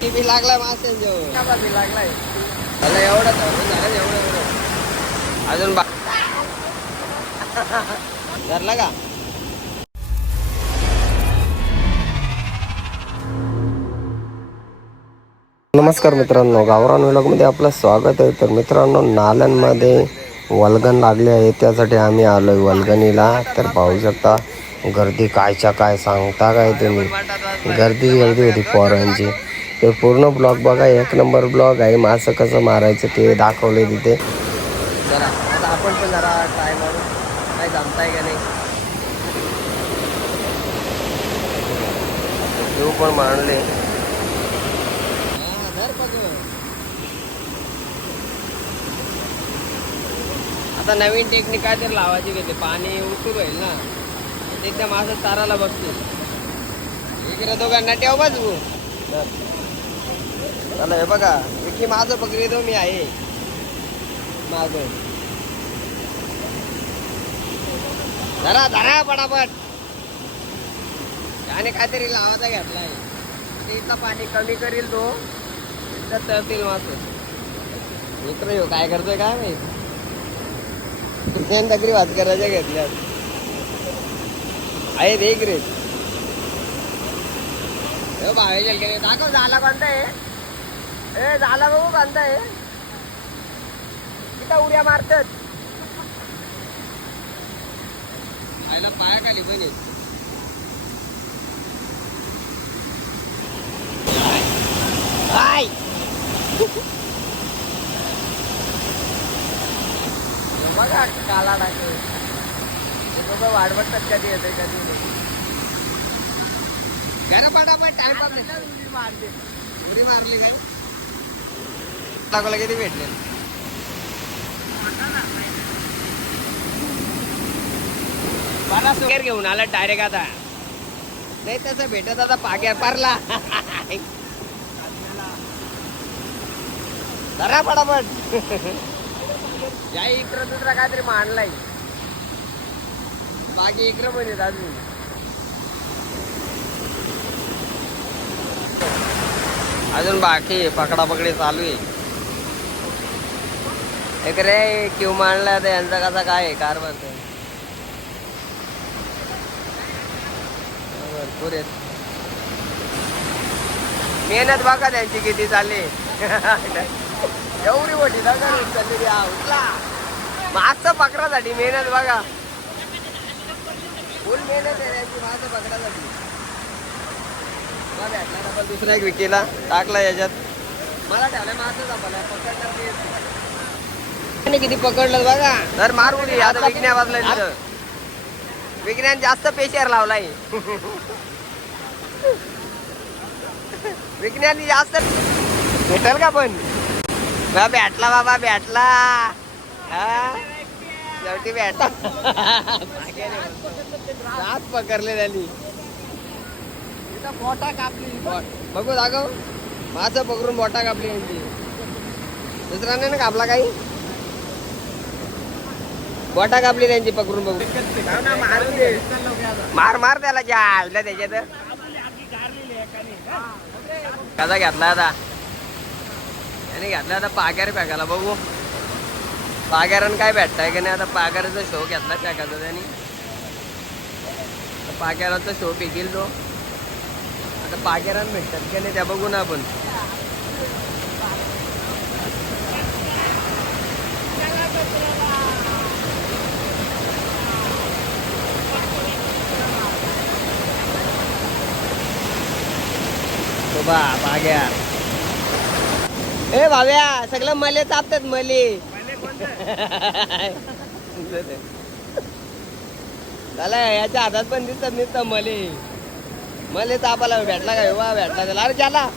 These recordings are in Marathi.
टीव्ही लागलाय मासे जेवण लागलाय मला एवढं झालं एवढं अजून धरला का. नमस्कार मित्रांनो, गावरान व्लॉगमध्ये आपलं स्वागत आहे. तर मित्रांनो, नाल्यांमध्ये वल्गन लागले आहे, त्यासाठी आम्ही आलोय वल्गनीला. तर पाहू शकता गर्दी कायच्या काय सांगता काय तुम्ही, गर्दी होती पोरांची. ते पूर्ण ब्लॉग बघा, एक नंबर ब्लॉग आहे. मासं कसं मारायचं ते दाखवले तिथे. जरा आता आपण पण जरा ट्राय मारू, काय जमताय का नाही. देऊ पण मारले. आता नवीन टेक्निक काय तर लावायची घेते, पाणी उतरू राहील ना एकदम असं ताराला बघतील. इकडे दोघांना ठेव बाजू. चला हे बघा, विकी माझं पकडी दो, मी आहे माग. धरा धरा पटापट. त्याने काहीतरी लावायचा घेतलाय, इथं पाणी कमी करील तो, इथं तरतील मासं. मित्र येऊ काय करतोय काय माहिती. तकरी वाच करायच्या घेतल्यात आहेत एक रे. भावे दाखव झाला कोणता आहे. ए झाला बघू कोणता आहे. तिथं उड्या मारतात खायला पाया खाली पण बघा काला टाकतो. दोघं वाढवतात कधी येते कधी नाही. घर पटापट टाइमपास उडी मारली. उडी मारली काय टाकला किती भेटले. बरा सुगेर घेऊन आला डायरेक्ट. आता नाही तसं भेटत आता पाग्या पारला. जरा पटापट. या इकडं दुसरा काहीतरी मांडलाय, बाकी इकडं पण येत अजून. अजून बाकी पकडा पकडी चालू आहे. एक रे क्यू मांडला तर यांचा कसा काय आहे कार बनतोय. भरपूर आहेत. मेहनत बघा त्यांची किती चालली. एवढी मोठी दगड चालली उठला मासं पकडासाठी. मेहनत बघा, फुल मेहनत आहे त्यांची मासं पकडासाठी. भेटला पण दुसरा एक विकीला टाकला याच्यात. मला ठेवलाय मासं जपला पकडलं किती पकडलं बघा. तर मारू दे आता. विकण्या वाजलाय तिथं. विकण्याने जास्त पेशर लावलाय. विकण्याने जास्त भेटल का पण. भेटला बाबा भेटला. शेवटी भेटला. जास्त पकडले त्यांनी. बोटा कापली. बघू दाखव माझं पकडून बोटा कापली यांची. दुसऱ्याने ना कापला काही. बोटा कापली त्यांची पकडून. बघू मार मार त्याला जायला त्याच्यात. कसा घेतला आता त्याने घेतला. आता पाग्यार फेकायला बघू पाग्यारण काय भेटताय का नाही. आता पाग्याराचा शो घेतला फेकायचा त्याने. पाग्याराचा शो फेकील तो. आता पाग्यारण भेटतात का नाही त्या बघू ना आपण. भाग्या ए भाव्या सगळं मले चापतात मले. त्याला याच्या हातात पण दिसत नुसतं मले. मले तापाला भेटला काय वा भेटला त्याला. अरे झाला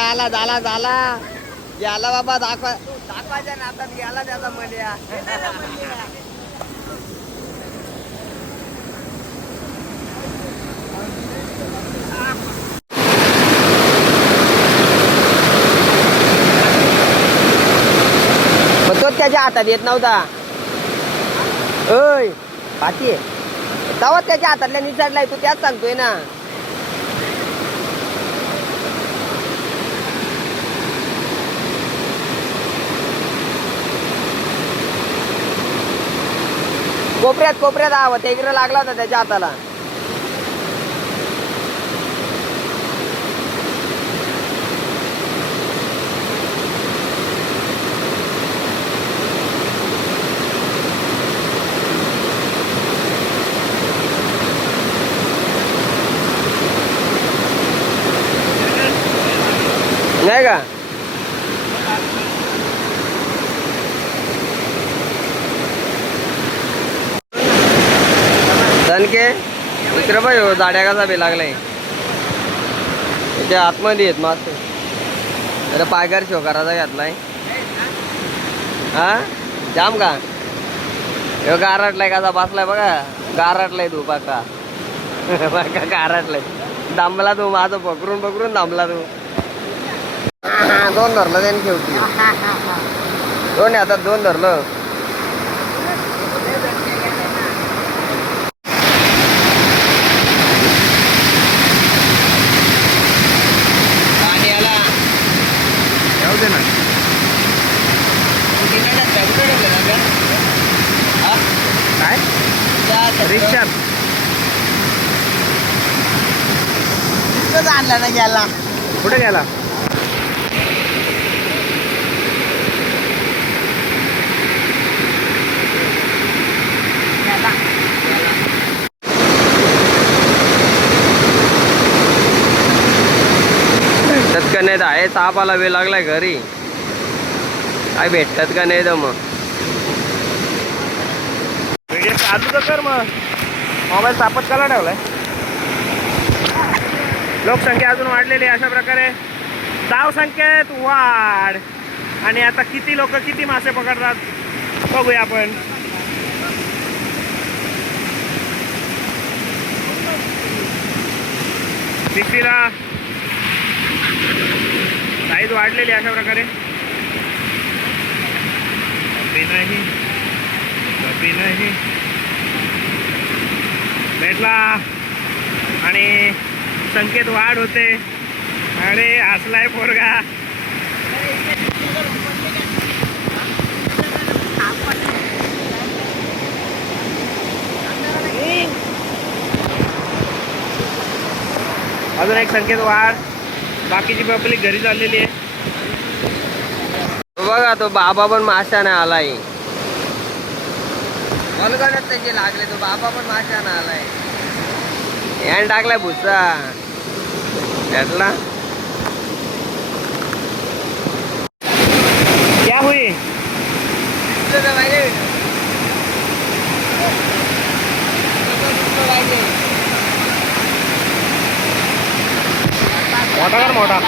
आला झाला झाला याला बाबा दाखवायच्या नातात गेला त्याचा मल्या. तो त्याच्या हातात येत नव्हता. ओय बाकी तेव्हा त्याच्या हातातल्या निसडलाय. तू त्याच सांगतोय ना. कोपऱ्यात कोपऱ्यात आव ते इकडे लागला होता त्याच्या हाताला. नाही का दणके दुसरं बाई हो जाड्या कसा बी लागलाय त्याच्या आतमध्ये येत मासे. अरे पायघर शो करायचा घातलाय हा जाम का ह्यो गारटलाय कसा बसलाय बघा. गारटलाय तू बघा बघा गारटलाय. दांबला तू माझं पकडून पकडून दांबला तू. दोन धरलं त्यांनी शेवटी. दोन हातात दोन धरलं. पाणी आला येऊ दे ना. काय रिक्षा आणला ना गेला. कुठे गेला. भेटतात का नाही आहे तापाला वेळ लागलाय घरी. काय भेटतात का नाही तर मग चालू तर कर. मग मोबाईल तापत कला ठेवलाय. लोकसंख्या अजून वाढलेली आहे. अशा प्रकारे धावसंख्येत वाढ. आणि आता किती लोक किती मासे पकडतात बघूया आपण. पिशवीला साईज वाढलेली अशा प्रकारे. नाही भेटला आणि संकेत वाढ होते. अरे हसलाय पोरगा. अजून एक संकेत वाढ. बाकीची पब्लिक घरी चाललेली आहे. बघा तो बाबा पण माशाने आलाय. वल्गनच त्याचे लागले. तो बाबा पण माशाने आलाय. यान टाकलाय भुसा भेटला. क्या हुई मोठा कर मोठा.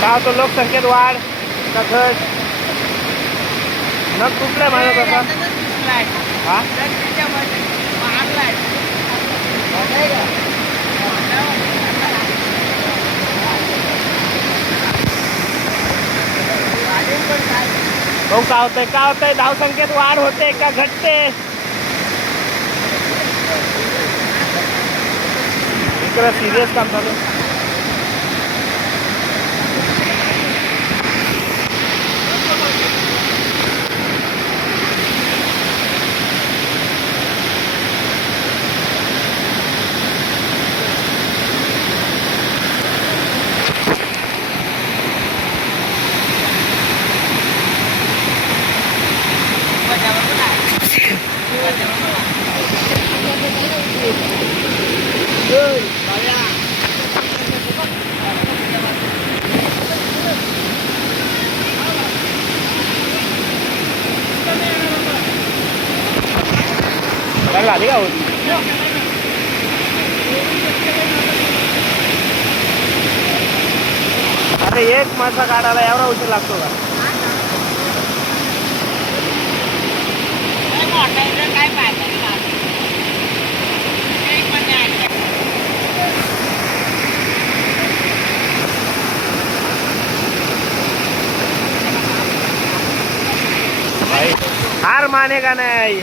का तो लोकसंख्येत वाढ का घट. नग तुटलाय माझा कसा. हा हो का होतंय धावसंख्येत वाढ होते का घटते. इकडं सिरियस काम चालू. आधी का अरे एक मासा काढायला एवढा उशीर लागतो का. हार मानेगा नहीं.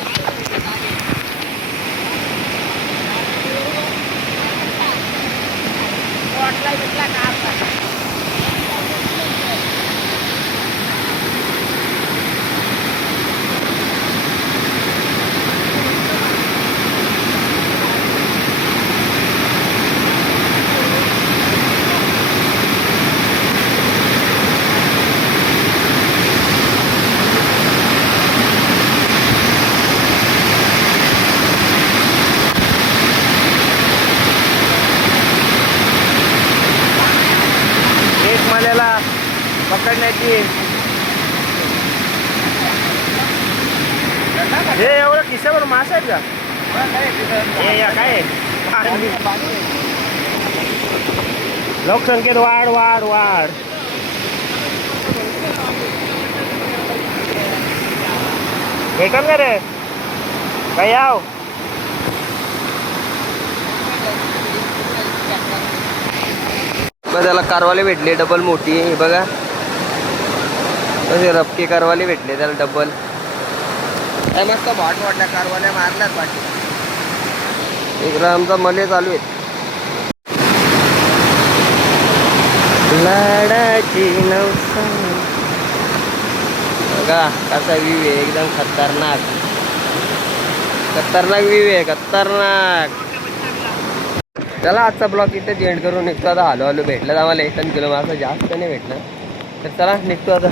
एक मल्याला पकडण्याची हे एवढं खिशावर मासा आहेत का हे या काय लोकसंख्येत वाढ वाढ वाढ भेटल का रे काय याव मग त्याला कारवाले भेटले डबल मोठी हे बघा तसे रपके कारवाले भेटले त्याला डबल काय मस्त भाट वाटल्या कारवाल्या मारल्यात बाकी इकडं आमचा मले चालू आहेत लाडाची नवसा बघा कसा व्ह्यू आहे एकदम खतरनाक खतरनाक व्ह्यू आहे खतरनाक चला आजचा ब्लॉग इथे एंड करून निघतो आता हलो हलो भेटलं आम्हाला 1 किलो मासा जास्त नाही भेटलं तर चला निघतो आता